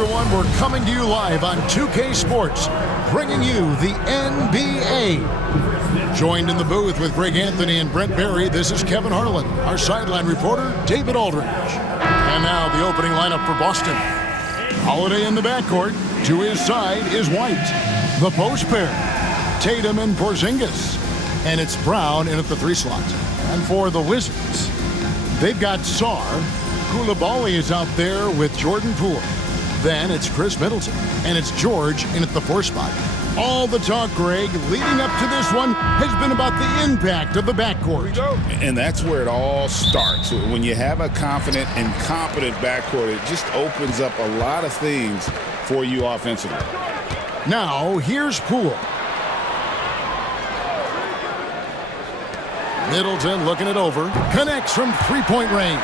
Everyone, we're coming to you live on 2K Sports, bringing you the NBA. Joined in the booth with Greg Anthony and Brent Barry, this is Kevin Harlan. Our sideline reporter, David Aldridge. And now the opening lineup for Boston. Holiday in the backcourt. To his side is White. The post pair, Tatum and Porzingis. And it's Brown in at the 3 slot. And for the Wizards, they've got Sarr. Koulibaly is out there with Jordan Poole. Then it's Chris Middleton, and it's George in at the 4 spot. All the talk, Greg, leading up to this one has been about the impact of the backcourt. And that's where it all starts. When you have a confident and competent backcourt, it just opens up a lot of things for you offensively. Now, here's Poole. Middleton looking it over. Connects from 3-point range.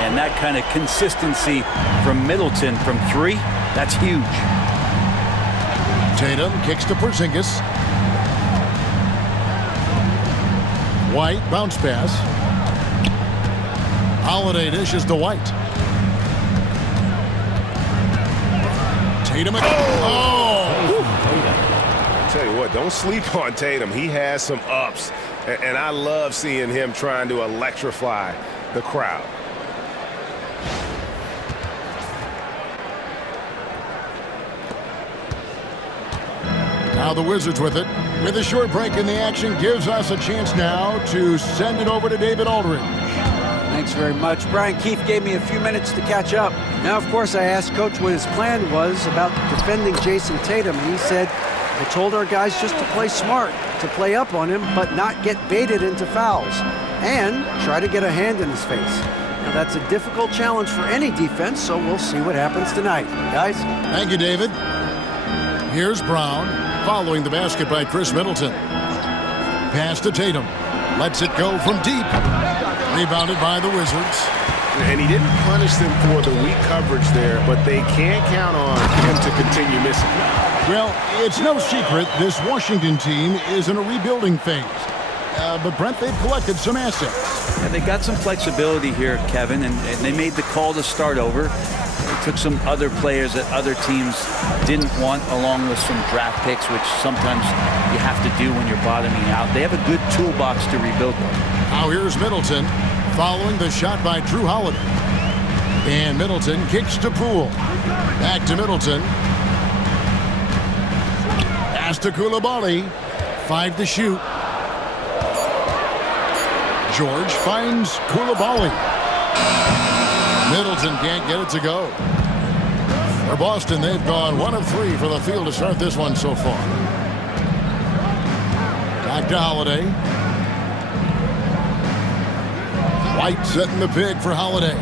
And that kind of consistency from Middleton from 3, that's huge. Tatum kicks to Porzingis. White, bounce pass. Holiday dishes to White. Tatum. I'll tell you what, don't sleep on Tatum. He has some ups, and I love seeing him trying to electrify the crowd. Now the Wizards with it. With a short break in the action, gives us a chance now to send it over to David Aldridge. Thanks very much. Brian Keefe gave me a few minutes to catch up. Now, of course, I asked Coach what his plan was about defending Jason Tatum, and he said, I told our guys just to play smart, to play up on him, but not get baited into fouls, and try to get a hand in his face. Now, that's a difficult challenge for any defense, so we'll see what happens tonight. Guys? Thank you, David. Here's Brown, following the basket by Chris Middleton. Pass to Tatum. Lets it go from deep. Rebounded by the Wizards. And he didn't punish them for the weak coverage there, but they can't count on him to continue missing. Well, it's no secret this Washington team is in a rebuilding phase. But, Brent, they've collected some assets. Yeah, they got some flexibility here, Kevin, and they made the call to start over. They took some other players that other teams didn't want, along with some draft picks, which sometimes you have to do when you're bottoming out. They have a good toolbox to rebuild them. Now here's Middleton, following the shot by Drew Holiday. And Middleton kicks to Poole. Back to Middleton. Pass to Koulibaly. 5 to shoot. George finds Koulibaly. Middleton can't get it to go. For Boston, they've gone 1 of 3 for the field to start this one so far. Back to Holiday. White setting the pick for Holiday.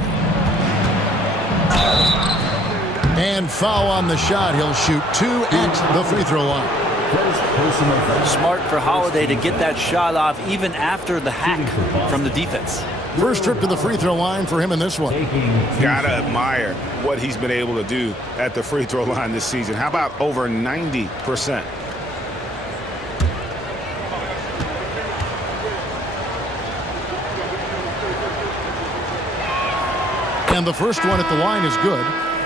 And foul on the shot. He'll shoot 2 at the free throw line. Smart for Holiday to get that shot off even after the hack from the defense. First trip to the free throw line for him in this one. Gotta admire what he's been able to do at the free throw line this season. How about over 90%? And the first one at the line is good.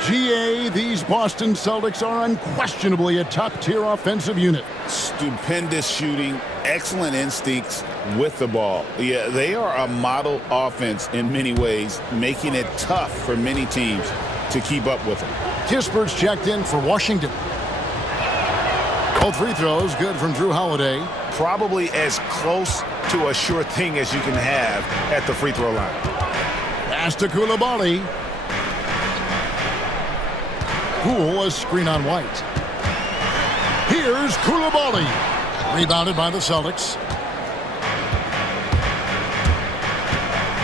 GA, these Boston Celtics are unquestionably a top-tier offensive unit. Stupendous shooting, excellent instincts with the ball. Yeah, they are a model offense in many ways, making it tough for many teams to keep up with them. Kispert's checked in for Washington. Both free throws good from Drew Holiday. Probably as close to a sure thing as you can have at the free throw line. Pass to Koulibaly. Poole, a screen on White. Here's Koulibaly. Rebounded by the Celtics.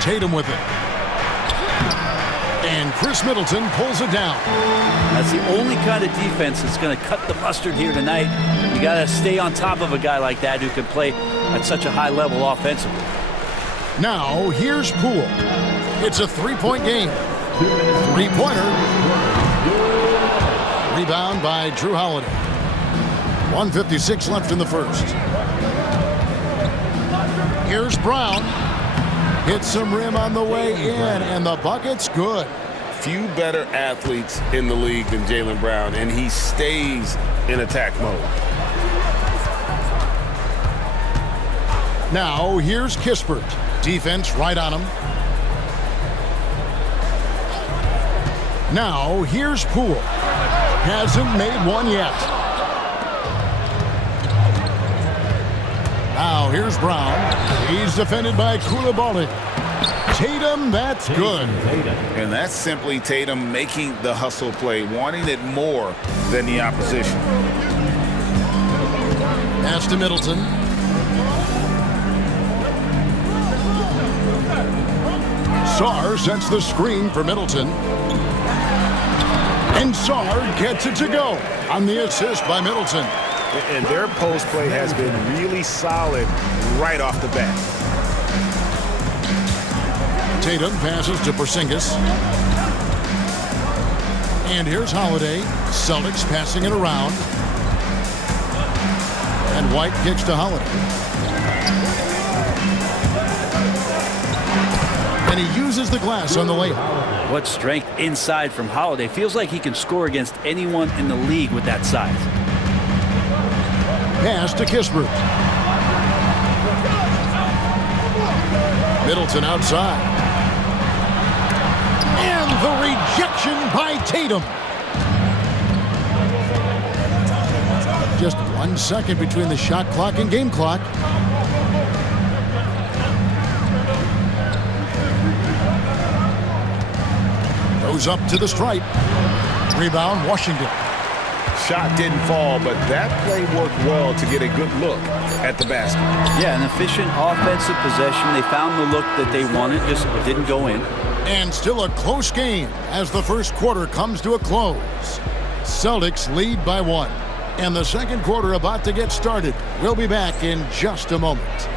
Tatum with it. And Chris Middleton pulls it down. That's the only kind of defense that's going to cut the mustard here tonight. You got to stay on top of a guy like that who can play at such a high level offensively. Now, here's Poole. It's a 3-point game. 3-pointer. Rebound by Drew Holiday. 1:56 left in the first. Here's Brown. Hits some rim on the way in, and the bucket's good. few better athletes in the league than Jaylen Brown, and he stays in attack mode. Now here's Kispert. Defense right on him. Now here's Poole. Hasn't made one yet. Now here's Brown. He's defended by Coulibaly. Tatum, that's good. And that's simply Tatum making the hustle play, wanting it more than the opposition. Pass to Middleton. Sarr sets the screen for Middleton. And Sarr gets it to go on the assist by Middleton. And their post play has been really solid right off the bat. Tatum passes to Porzingis. And here's Holiday. Celtics passing it around. And White kicks to Holiday. And he uses the glass on the layup. What strength inside from Holiday. Feels like he can score against anyone in the league with that size. Pass to Kispert. Middleton outside. And the rejection by Tatum. Just 1 second between the shot clock and game clock. Goes up to the stripe. Rebound, Washington. Shot didn't fall, but that play worked well to get a good look at the basket. Yeah, an efficient offensive possession. They found the look that they wanted, just didn't go in. And still a close game as the first quarter comes to a close. Celtics lead by 1. And the second quarter about to get started. We'll be back in just a moment.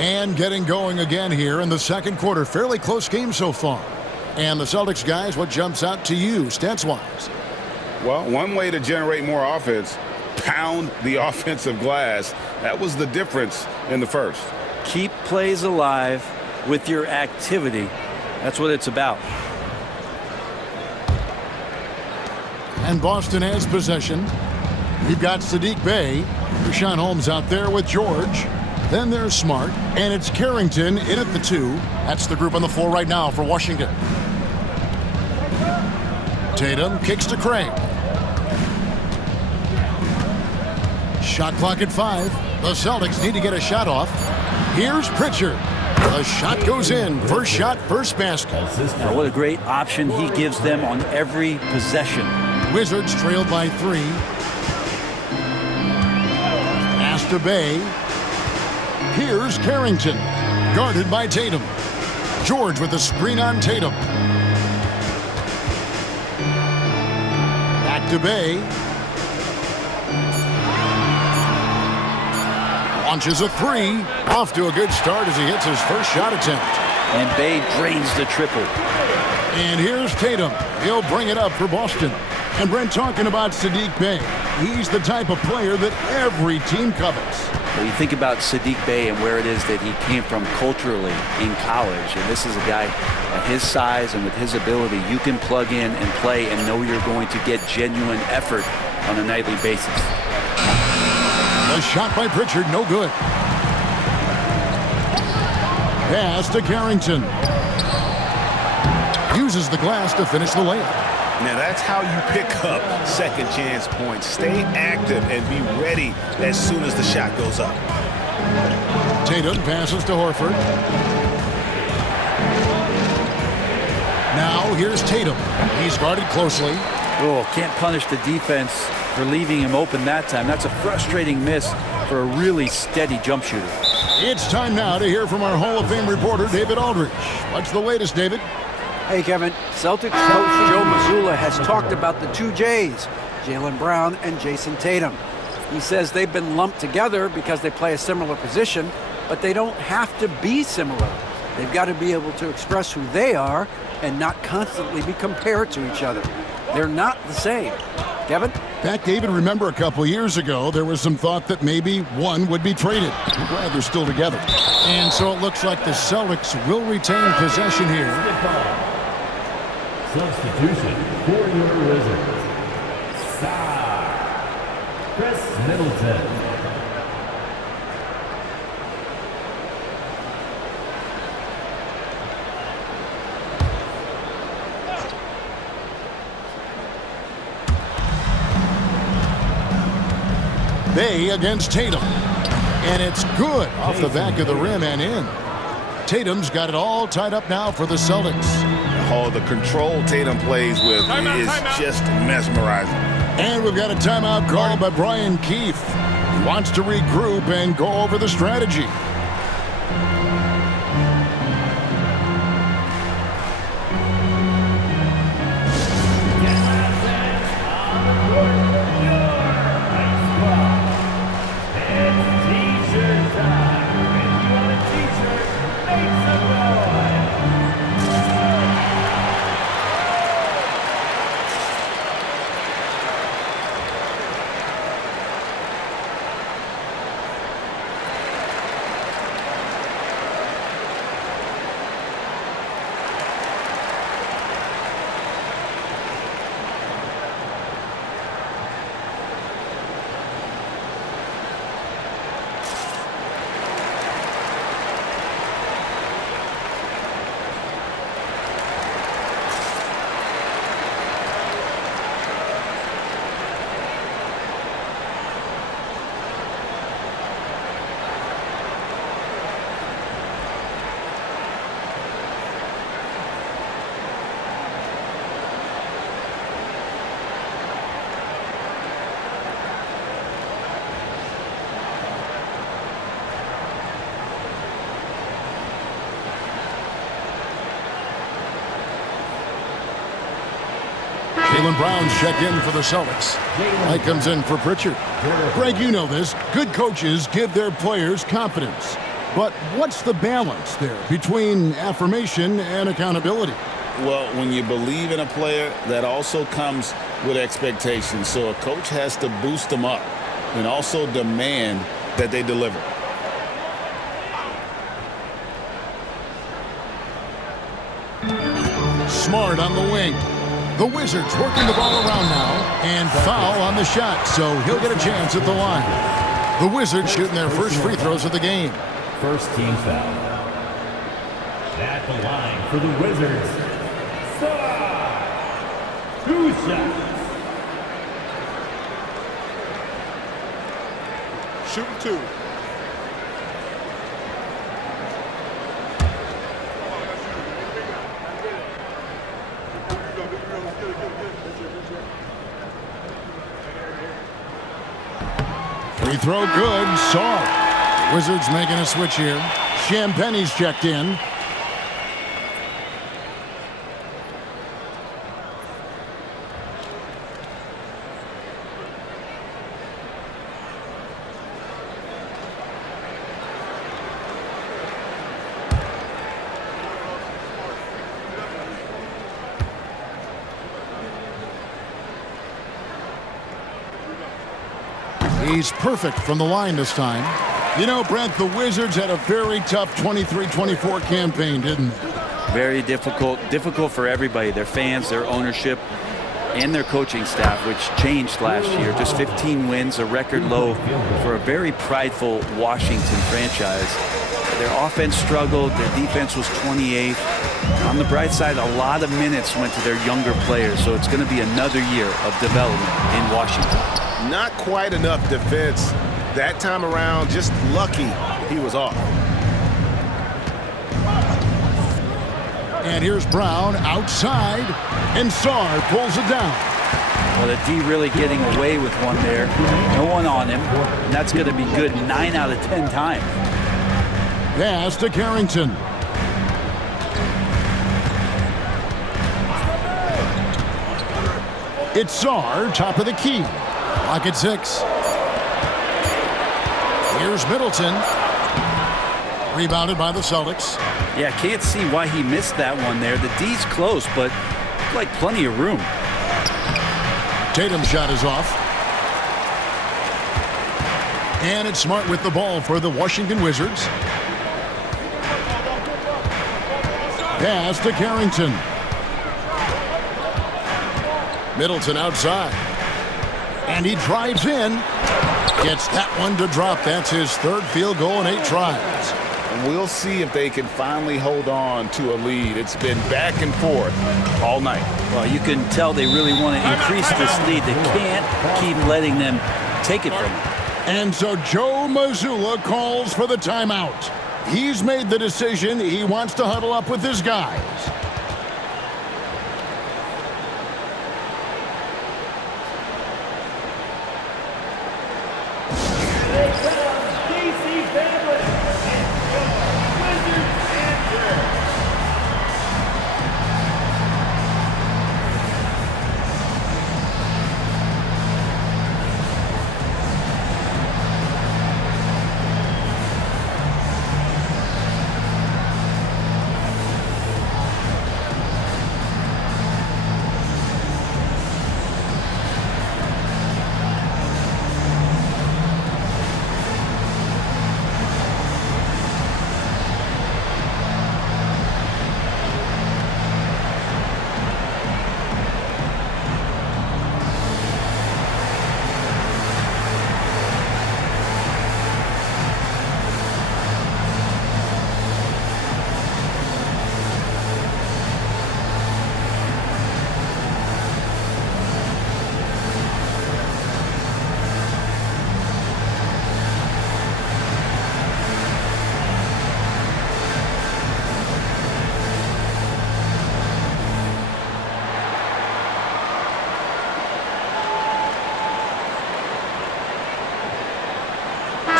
And getting going again here in the second quarter. Fairly close game so far. And the Celtics guys, what jumps out to you stats-wise? Well, one way to generate more offense, pound the offensive glass. That was the difference in the first. Keep plays alive with your activity. That's what it's about. And Boston has possession. We've got Sadiq Bey. Rashawn Holmes out there with George. Then there's Smart, and it's Carrington in at the 2. That's the group on the floor right now for Washington. Tatum kicks to Craig. Shot clock at 5. The Celtics need to get a shot off. Here's Pritchard. The shot goes in. First shot, first basket. Now, what a great option he gives them on every possession. Wizards trailed by 3. Pass to Bey. Here's Carrington, guarded by Tatum. George with the screen on Tatum. Back to Bey. Launches a 3. Off to a good start as he hits his first shot attempt. And Bey drains the triple. And here's Tatum. He'll bring it up for Boston. And Brent, talking about Sadiq Bey, he's the type of player that every team covets. Well, you think about Sadiq Bey and where it is that he came from culturally in college. And this is a guy at his size and with his ability, you can plug in and play and know you're going to get genuine effort on a nightly basis. A shot by Pritchard, no good. Pass to Carrington. Uses the glass to finish the layup. Now that's how you pick up second chance points. Stay active and be ready as soon as the shot goes up. Tatum passes to Horford. Now here's Tatum. He's guarded closely. Oh, can't punish the defense for leaving him open that time. That's a frustrating miss for a really steady jump shooter. It's time now to hear from our Hall of Fame reporter, David Aldridge. What's the latest, David? Hey, Kevin. Celtics coach Joe Mazzulla has talked about the 2 J's, Jaylen Brown and Jason Tatum. He says they've been lumped together because they play a similar position, but they don't have to be similar. They've got to be able to express who they are and not constantly be compared to each other. They're not the same. Kevin? Pat, David, remember a couple years ago, there was some thought that maybe one would be traded. I'm glad they're still together. And so it looks like the Celtics will retain possession here. Substitution for your Wizards. Chris Middleton. Bay against Tatum. And it's good off the back of the rim and in. Tatum's got it all tied up now for the Celtics. Oh, the control Tatum plays with is just mesmerizing. And we've got a timeout called by Brian Keefe. He wants to regroup and go over the strategy. Jaylen Brown's checked in for the Celtics. Mike comes in for Pritchard. Greg, you know this. Good coaches give their players confidence. But what's the balance there between affirmation and accountability? Well, when you believe in a player, that also comes with expectations. So a coach has to boost them up and also demand that they deliver. Smart on the wing. The Wizards working the ball around now, and foul on the shot, so he'll get a chance at the line. The Wizards shooting their first free throws of the game. First team foul. At the line for the Wizards. 2 shots. Shooting 2. Free throw good. Saw. Wizards making a switch here. Champagne's checked in. He's perfect from the line this time. You know, Brent, the Wizards had a very tough 23-24 campaign, didn't they? Very difficult for everybody, their fans, their ownership, and their coaching staff, which changed last year. Just 15 wins, a record low for a very prideful Washington franchise. Their offense struggled, their defense was 28th. On the bright side, a lot of minutes went to their younger players, so it's going to be another year of development in Washington. Not quite enough defense that time around. Just lucky he was off. And here's Brown outside, and Sarr pulls it down. Well, the D really getting away with one there. No one on him, and that's going to be good 9 out of 10 times. Pass to Carrington. It's Sarr, top of the key. Lock at 6. Here's Middleton. Rebounded by the Celtics. Yeah, can't see why he missed that one there. The D's close, but looked like plenty of room. Tatum's shot is off. And it's Smart with the ball for the Washington Wizards. Pass to Carrington. Middleton outside. And he drives in. Gets that one to drop. That's his third field goal in 8 tries. We'll see if they can finally hold on to a lead. It's been back and forth all night. Well, you can tell they really want to increase this lead. They can't keep letting them take it from them. And so Joe Mazzulla calls for the timeout. He's made the decision. He wants to huddle up with his guys.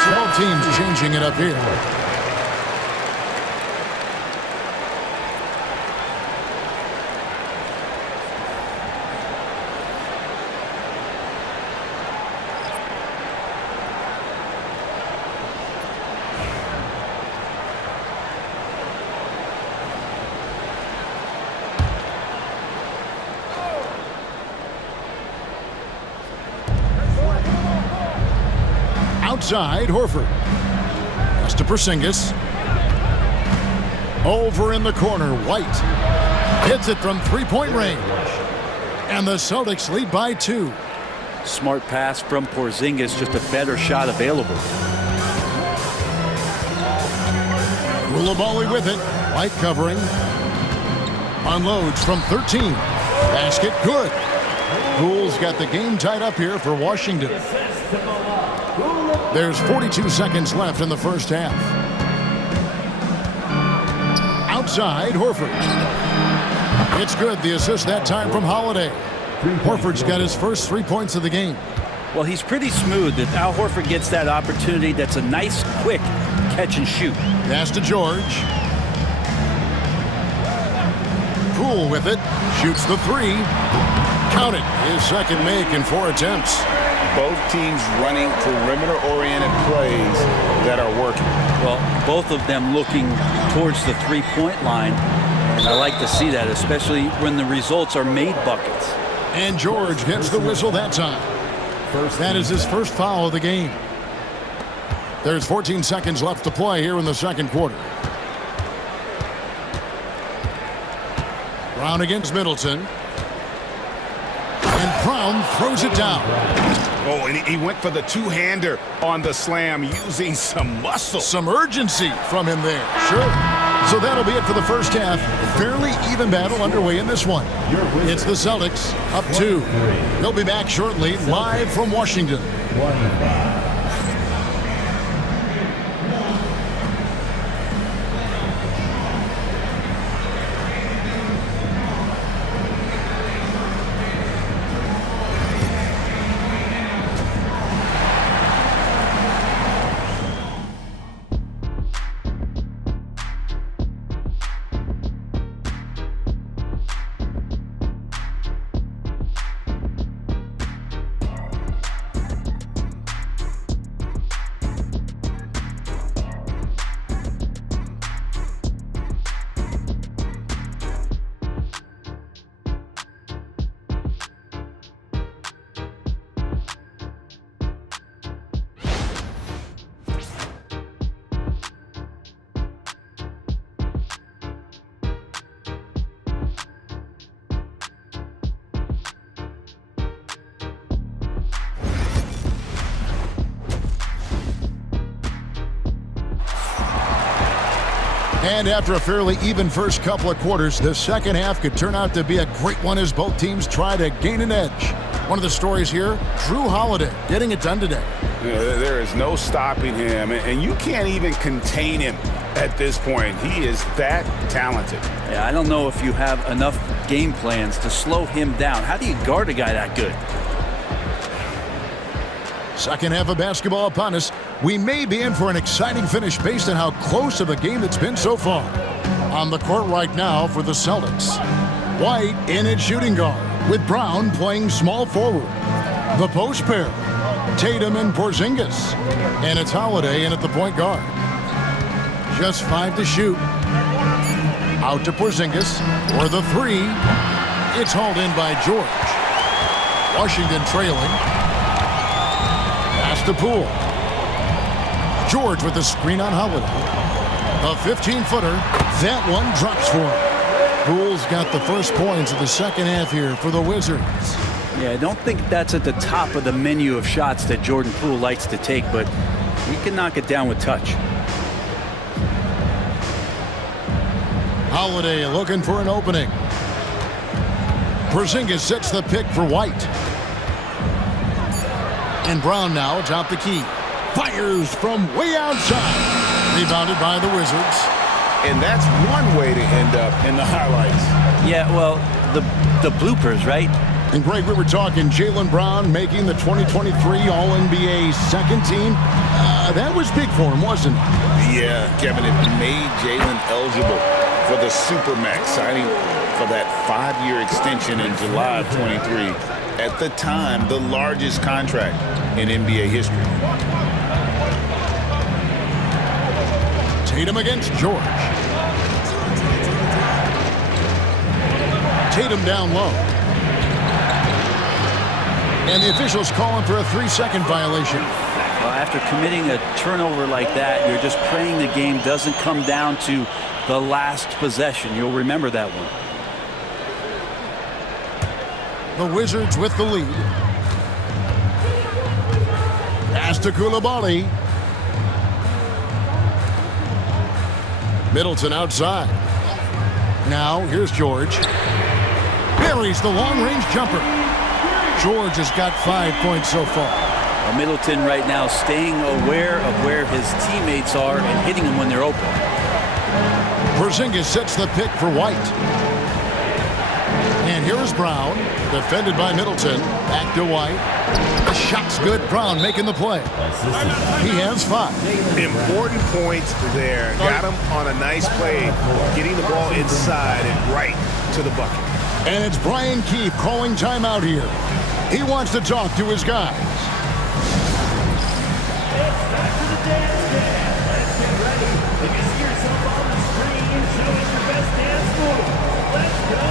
Both teams changing it up here. Outside, Horford. Pass to Porzingis. Over in the corner, White. Hits it from three-point range. And the Celtics lead by 2. Smart pass from Porzingis, just a better shot available. Koulibaly with it. White covering. Unloads from 13. Basket good. Poole's got the game tied up here for Washington. There's 42 seconds left in the first half. Outside, Horford. It's good. The assist that time from Holiday. Horford's got his first 3 points of the game. Well, he's pretty smooth. If Al Horford gets that opportunity, that's a nice, quick catch and shoot. Pass to George. Poole with it. Shoots the 3. Count it. His second make in 4 attempts. Both teams running perimeter-oriented plays that are working. Well, both of them looking towards the three-point line. And I like to see that, especially when the results are made buckets. And George gets the whistle that time. That is his first foul of the game. There's 14 seconds left to play here in the second quarter. Brown against Middleton. And Brown throws it down. Oh, and he went for the two-hander on the slam using some muscle. Some urgency from him there. Sure. So that'll be it for the first half. Fairly even battle underway in this one. It's the Celtics up 2. They'll be back shortly, live from Washington. 25. And after a fairly even first couple of quarters, the second half could turn out to be a great one as both teams try to gain an edge. One of the stories here, Drew Holiday getting it done today. There is no stopping him, and you can't even contain him at this point. He is that talented. Yeah, I don't know if you have enough game plans to slow him down. How do you guard a guy that good? Second half of basketball upon us. We may be in for an exciting finish based on how close of a game it's been so far. On the court right now for the Celtics, White in at shooting guard, with Brown playing small forward. The post pair, Tatum and Porzingis. And it's Holiday in at the point guard. Just 5 to shoot. Out to Porzingis for the 3. It's hauled in by George. Washington trailing. Pass to Poole. George with the screen on Holiday. A 15-footer. That one drops for him. Poole's got the first points of the second half here for the Wizards. Yeah, I don't think that's at the top of the menu of shots that Jordan Poole likes to take, but he can knock it down with touch. Holiday looking for an opening. Porzingis sets the pick for White. And Brown now atop the key. Fires from way outside. Rebounded by the Wizards. And that's one way to end up in the highlights. Yeah, well, the bloopers, right? And Greg, we were talking Jaylen Brown making the 2023 All-NBA second team. That was big for him, wasn't it? Yeah, Kevin, it made Jaylen eligible for the Supermax, signing for that 5-year extension in July of 23. At the time, the largest contract in NBA history. Tatum against George. Tatum down low. And the officials calling for a 3-second violation. Well, after committing a turnover like that, you're just praying the game doesn't come down to the last possession. You'll remember that one. The Wizards with the lead. Pass to Coulibaly. Middleton outside. Now, here's George. Buries the long-range jumper. George has got 5 points so far. Well, Middleton right now staying aware of where his teammates are and hitting them when they're open. Porzingis sets the pick for White. And here is Brown, defended by Middleton. Back to White. The shot's good. Brown making the play. He has 5. Important points there. Got him on a nice play, getting the ball inside and right to the bucket. And it's Brian Keefe calling timeout here. He wants to talk to his guys. It's back to the dance band. Let's get ready. If you see yourself on the screen, show us your best dance move. Let's go.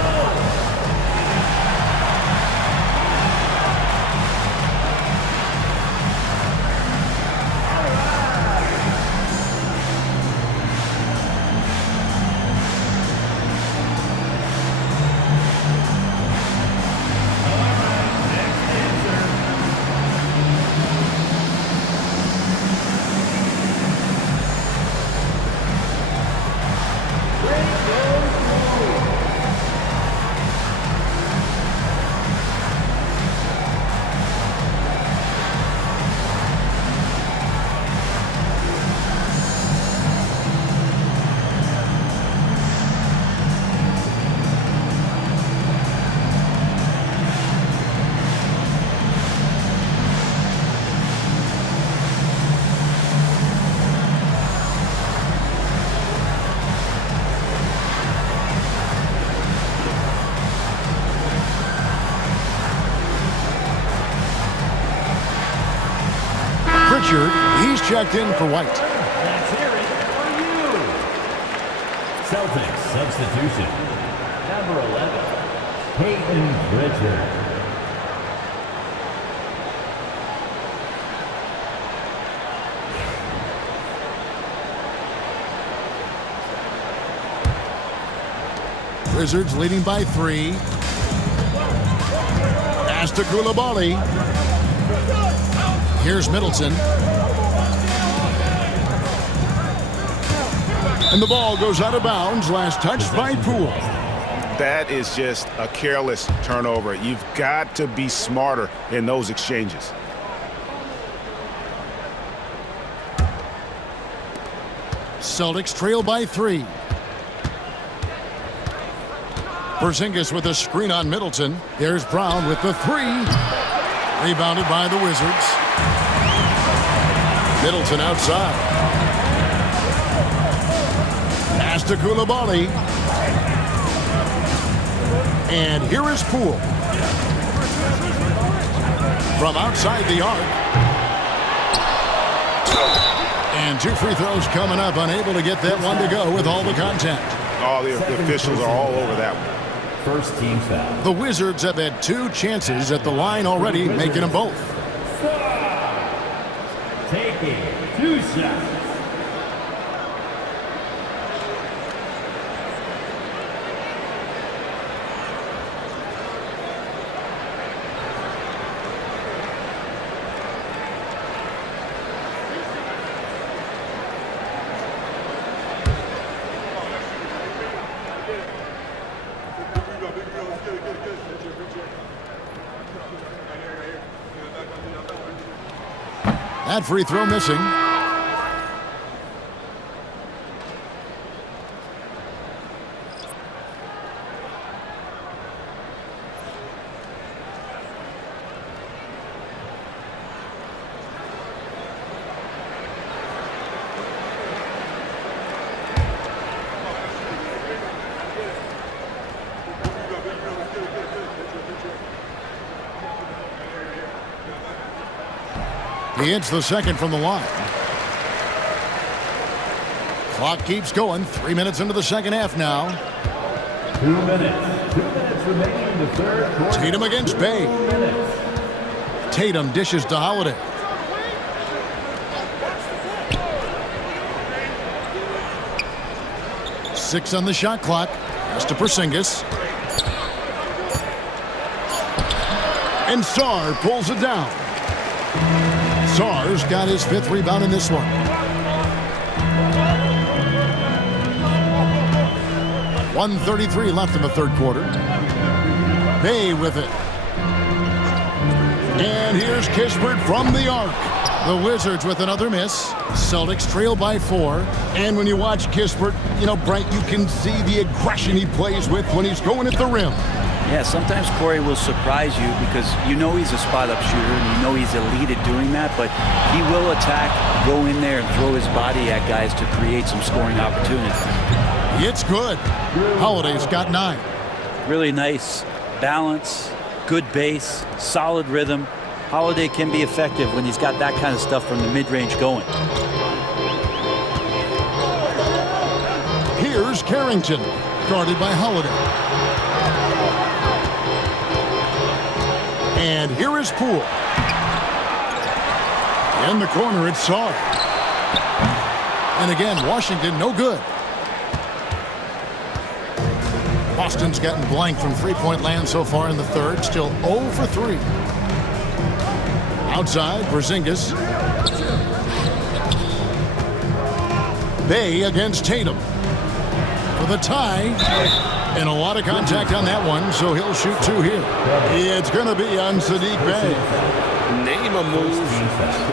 He's checked in for White. Let's hear it for you. Celtics substitution. Number 11, Peyton Pritchard. Wizards leading by 3. Pass to Coulibaly. Here's Middleton. And the ball goes out of bounds. Last touched by Poole. That is just a careless turnover. You've got to be smarter in those exchanges. Celtics trail by 3. Porzingis with a screen on Middleton. There's Brown with the 3. Rebounded by the Wizards. Middleton outside. Pass to Koulibaly. And here is Poole. From outside the arc. And 2 free throws coming up. Unable to get that one to go with all the contact. All the officials are all over that one. First team foul. The Wizards have had 2 chances at the line already, making them both. Taking 2 shots. That free throw missing. He hits the second from the line. Clock keeps going. 3 minutes into the second half now. 2 minutes. 2 minutes remaining in the third quarter. Tatum against Bay. 2 minutes. Tatum dishes to Holiday. Six on the shot clock. Pass to Porzingis. And Sarr pulls it down. Sarr's got his 5th rebound in this one. .133 left in the third quarter. Bay with it. And here's Kispert from the arc. The Wizards with another miss. Celtics trail by 4. And when you watch Kispert, you know, Brent, you can see the aggression he plays with when he's going at the rim. Yeah, sometimes Corey will surprise you because you know he's a spot-up shooter and you know he's elite at doing that, but he will attack, go in there and throw his body at guys to create some scoring opportunities. It's good. Holiday's got 9. Really nice balance, good base, solid rhythm. Holiday can be effective when he's got that kind of stuff from the mid-range going. Here's Carrington, guarded by Holiday. And here is Poole. In the corner, it's Sarr. And again, Washington, no good. Boston's gotten blank from three-point land so far in the third. Still 0 for 3. Outside, Porzingis. Bay against Tatum. For the tie. And a lot of contact on that one, so he'll shoot 2 here. It's going to be on Sadiq Bey. Name a move.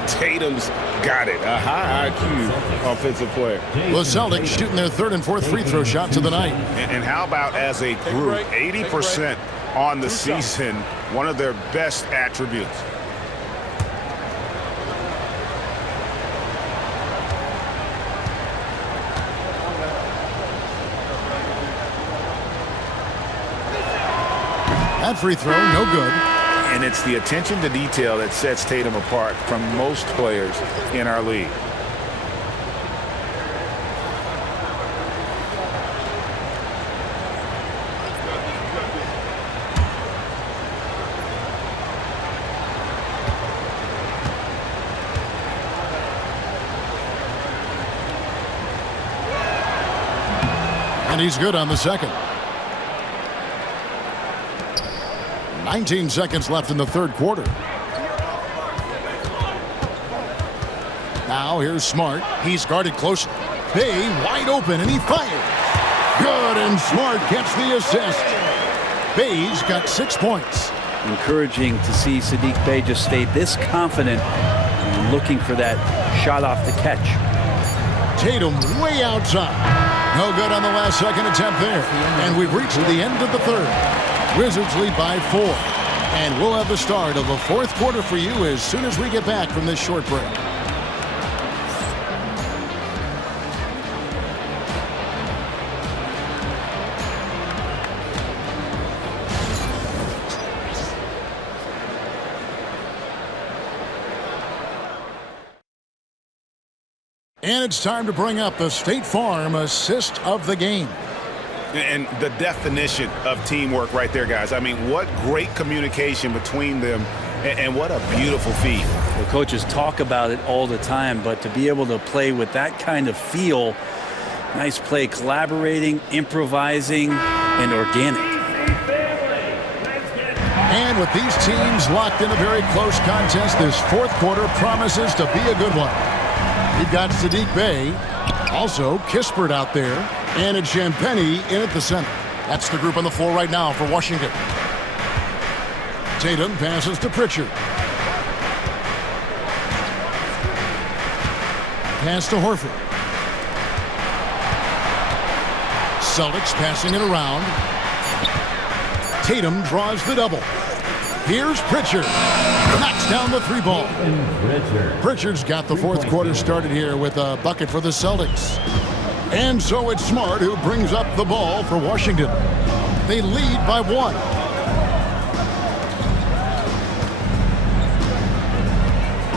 Tatum's got it. A high IQ offensive player. The Celtics shooting their 3rd and 4th free throw shots of the night. And how about as a group, 80% on the season, one of their best attributes. That free throw, no good. And it's the attention to detail that sets Tatum apart from most players in our league. And he's good on the second. 19 seconds left in the third quarter. Now here's Smart. He's guarded closely. Bey wide open, and he fires. Good, and Smart gets the assist. Bey's got 6 points. Encouraging to see Saddiq Bey just stay this confident and looking for that shot off the catch. Tatum way outside. No good on the last second attempt there. And we've reached the end of the third. Wizards lead by 4. And we'll have the start of the fourth quarter for you as soon as we get back from this short break. And it's time to bring up the State Farm assist of the game. And the definition of teamwork right there, guys. I mean, what great communication between them, and what a beautiful feed. The coaches talk about it all the time, but to be able to play with that kind of feel, nice play, collaborating, improvising, and organic. And with these teams locked in a very close contest, this fourth quarter promises to be a good one. You've got Saddiq Bey, also Kispert out there, and it's Champagnie in at the center. That's the group on the floor right now for Washington. Tatum passes to Pritchard. Pass to Horford. Celtics passing it around. Tatum draws the double. Here's Pritchard. Knocks down the 3 ball. Pritchard's got the fourth quarter started here with a bucket for the Celtics. And so it's Smart who brings up the ball for Washington. They lead by 1.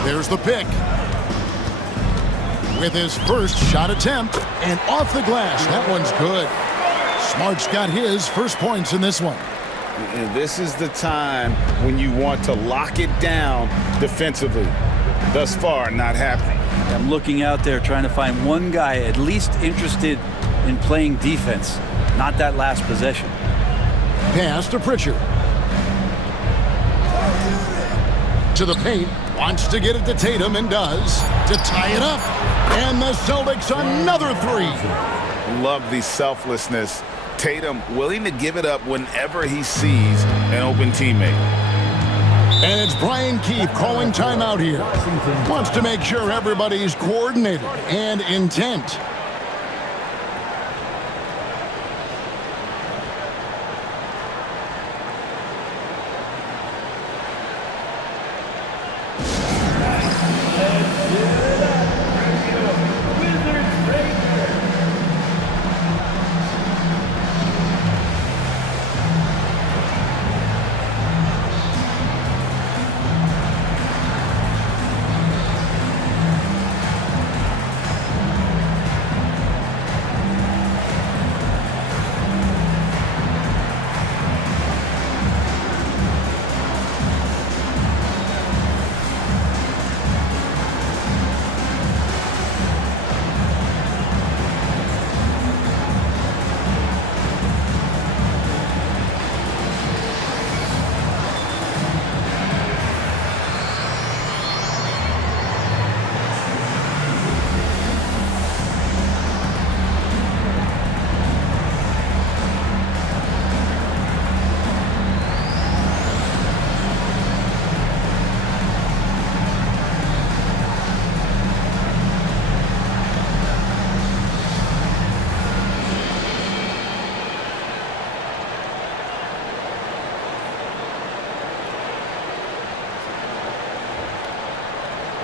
There's the pick. With his first shot attempt and off the glass. That one's good. Smart's got his first points in this one. And this is the time when you want to lock it down defensively. Thus far, not happening. I'm looking out there trying to find one guy at least interested in playing defense, not that last possession. Pass to Pritchard. To the paint, wants to get it to Tatum and does, to tie it up. And the Celtics another 3. Love the selflessness. Tatum willing to give it up whenever he sees an open teammate. And it's Brian Keefe calling timeout here. Wants to make sure everybody's coordinated and intent.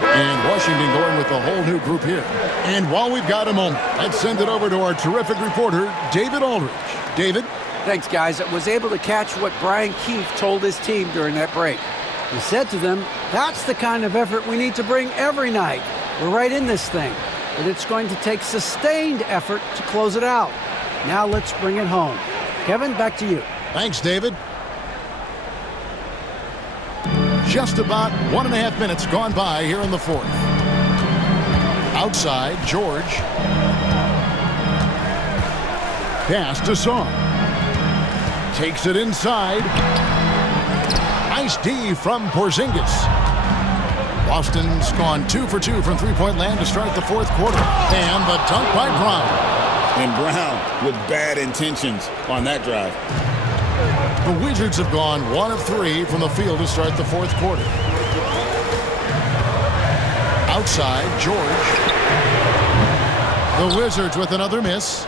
And Washington going with a whole new group here. And while we've got a moment, let's send it over to our terrific reporter, David Aldridge. David? Thanks, guys. I was able to catch what Brian Keefe told his team during that break. He said to them, that's the kind of effort we need to bring every night. We're right in this thing, but it's going to take sustained effort to close it out. Now let's bring it home. Kevin, back to you. Thanks, David. Just about 1.5 minutes gone by here in the fourth. Outside, George. Pass to Song. Takes it inside. Nice D from Porzingis. Boston's gone 2 for 2 from three-point land to start the fourth quarter. And the dunk by Brown. And Brown with bad intentions on that drive. The Wizards have gone 1 of 3 from the field to start the fourth quarter. Outside, George. The Wizards with another miss.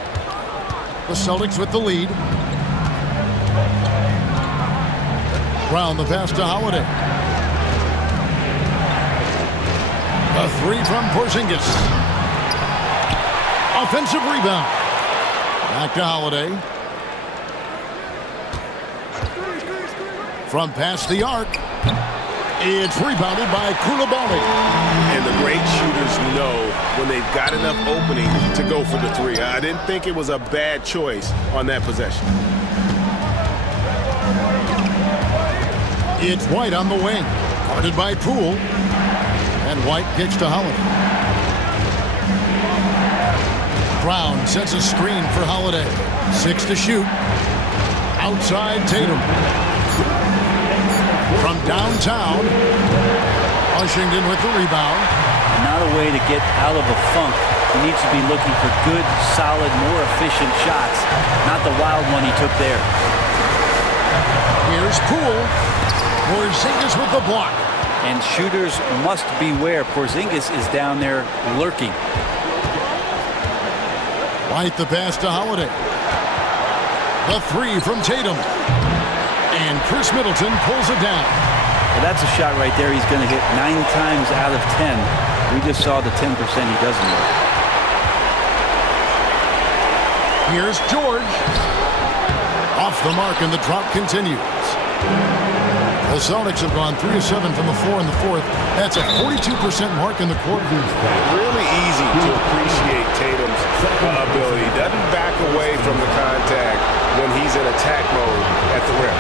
The Celtics with the lead. Brown the pass to Holiday. A three from Porzingis. Offensive rebound. Back to Holiday. From past the arc. It's rebounded by Koulibaly. And the great shooters know when they've got enough opening to go for the three. I didn't think it was a bad choice on that possession. It's White on the wing. Guarded by Poole. And White kicks to Holiday. Brown sets a screen for Holiday. 6 to shoot. Outside Tatum. From downtown, Washington with the rebound. Not a way to get out of a funk. He needs to be looking for good, solid, more efficient shots, not the wild one he took there. Here's Poole. Porzingis with the block. And shooters must beware. Porzingis is down there lurking. White the pass to Holiday. The three from Tatum. And Chris Middleton pulls it down. Well, that's a shot right there. He's going to hit 9 times out of 10. We just saw the 10% he doesn't hit. Here's George. Off the mark, and the drought continues. The Celtics have gone 3 of 7 from the floor in the fourth. That's a 42% mark in the quarter. Really easy to appreciate Tatum's ability. He doesn't back away from the contact when he's in attack mode at the rim.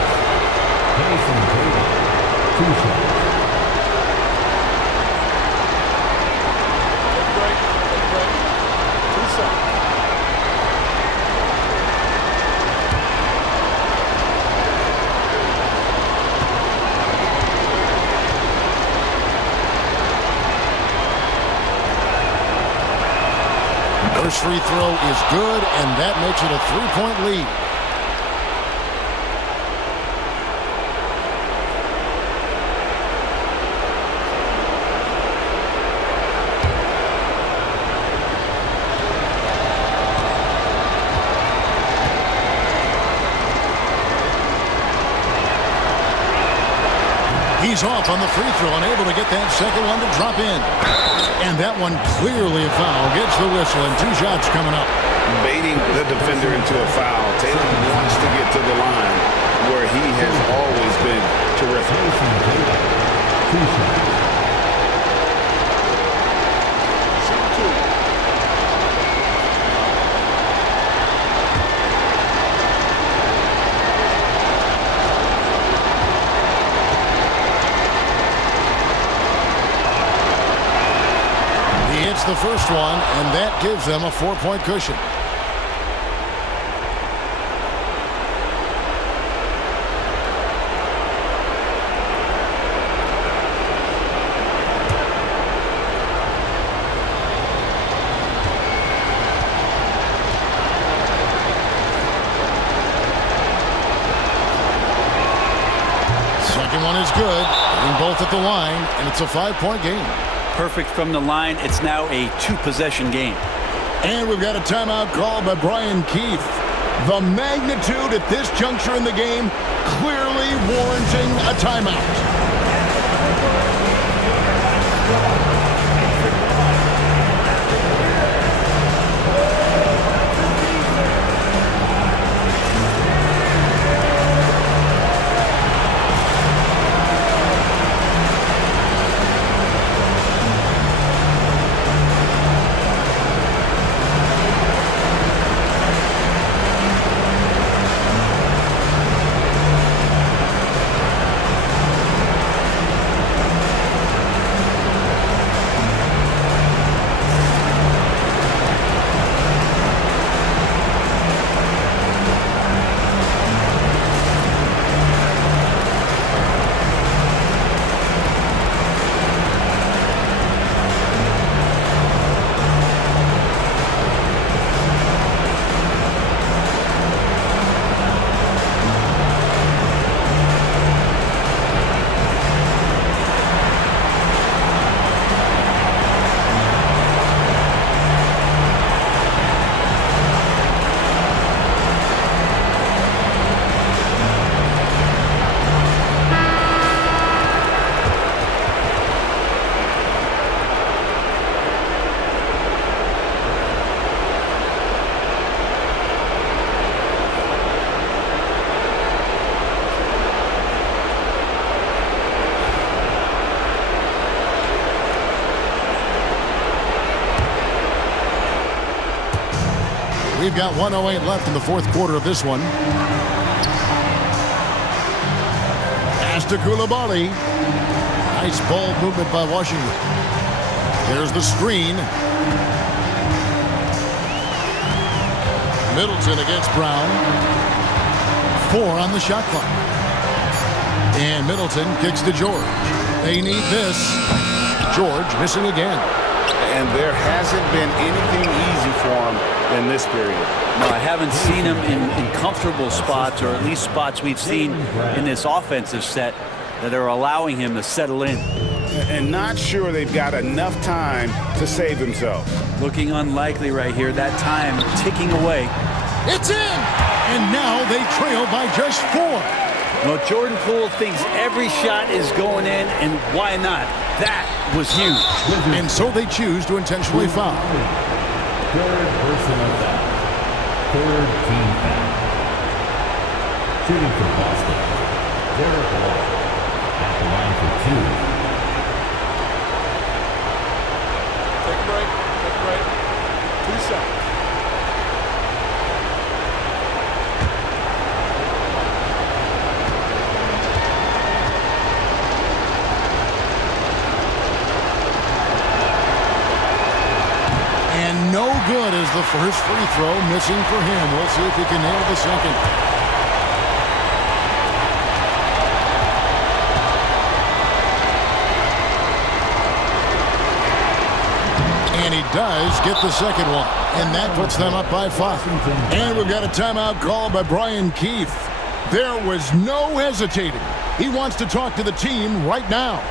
First free throw is good, and that makes it a 3-point lead. He's off on the free throw, unable to get that second one to drop in. And that one clearly a foul. Gets the whistle, and 2 shots coming up. Baiting the defender into a foul. Tatum wants to get to the line where he has always been terrific. The first one, and that gives them a 4-point cushion. Second one is good, hitting both at the line, and it's a 5-point game. Perfect from the line. It's now a 2-possession game. And we've got a timeout called by Brian Keefe. The magnitude at this juncture in the game clearly warranting a timeout. We've got 1:08 left in the fourth quarter of this one. Pass to Koulibaly. Nice ball movement by Washington. There's the screen. Middleton against Brown. 4 on the shot clock. And Middleton kicks to George. They need this. George missing again. And there hasn't been anything easy for him in this period. No, I haven't seen him in comfortable spots, or at least spots we've seen in this offensive set that are allowing him to settle in. And not sure they've got enough time to save himself. Looking unlikely right here. That time ticking away. It's in! And now they trail by just 4. Well, Jordan Poole thinks every shot is going in, and why not? That was huge. And so they choose to intentionally foul. Third personal foul. Third team foul. Shooting for Boston, Derek White at the line for 2. Take a break. Take a break. 2 shots. And no good is the first free throw, missing for him. We'll see if he can nail the second. And he does get the second one. And that puts them up by 5. And we've got a timeout called by Brian Keefe. There was no hesitating. He wants to talk to the team right now.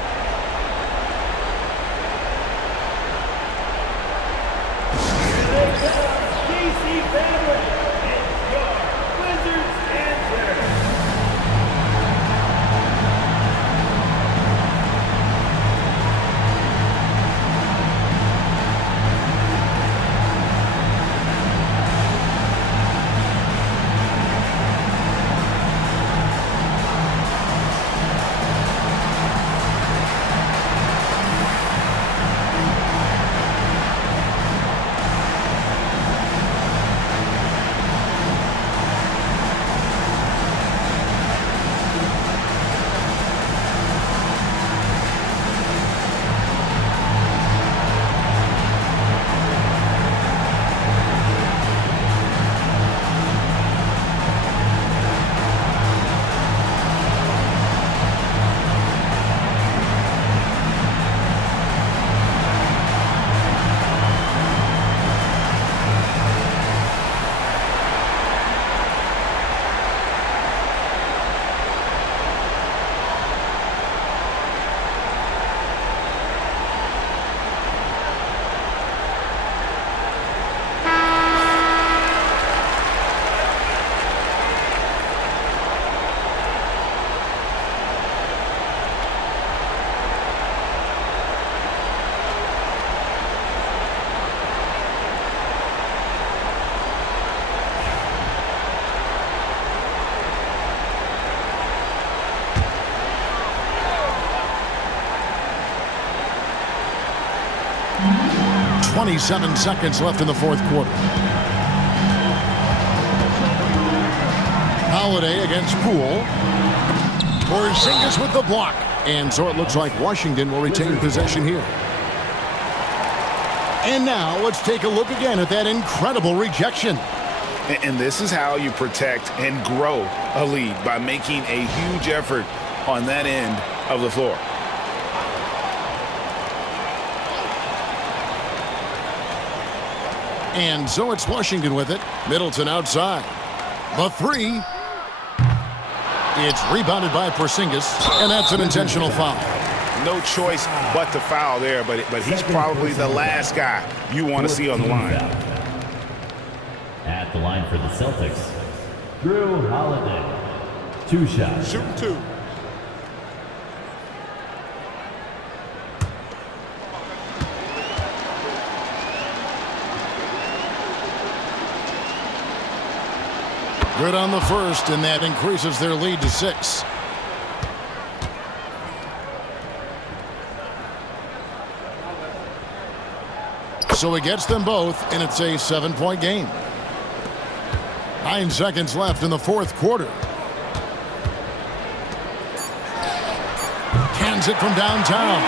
.27 seconds left in the fourth quarter. Holiday against Poole. Porzingis with the block. And so it looks like Washington will retain possession here. And now let's take a look again at that incredible rejection. And this is how you protect and grow a lead, by making a huge effort on that end of the floor. And so it's Washington with it. Middleton outside. The 3. It's rebounded by Porzingis, and that's an intentional foul. No choice but to foul there, but he's probably the last guy you want to see on the line. At the line for the Celtics, Drew Holiday. 2 shots. Shoot 2. Good on the first, and that increases their lead to 6. So he gets them both, and it's a 7-point game. 9 seconds left in the fourth quarter. Cans it from downtown.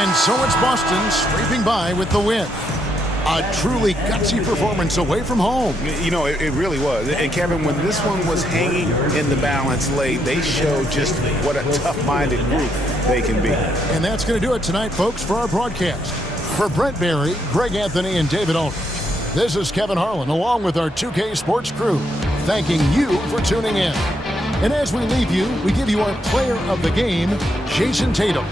And so it's Boston scraping by with the win. A truly gutsy performance away from home. You know, it really was. And Kevin, when this one was hanging in the balance late, they showed just what a tough-minded group they can be. And that's going to do it tonight, folks, for our broadcast. For Brent Barry, Greg Anthony, and David Aldridge, this is Kevin Harlan, along with our 2K Sports crew, thanking you for tuning in. And as we leave you, we give you our player of the game, Jason Tatum.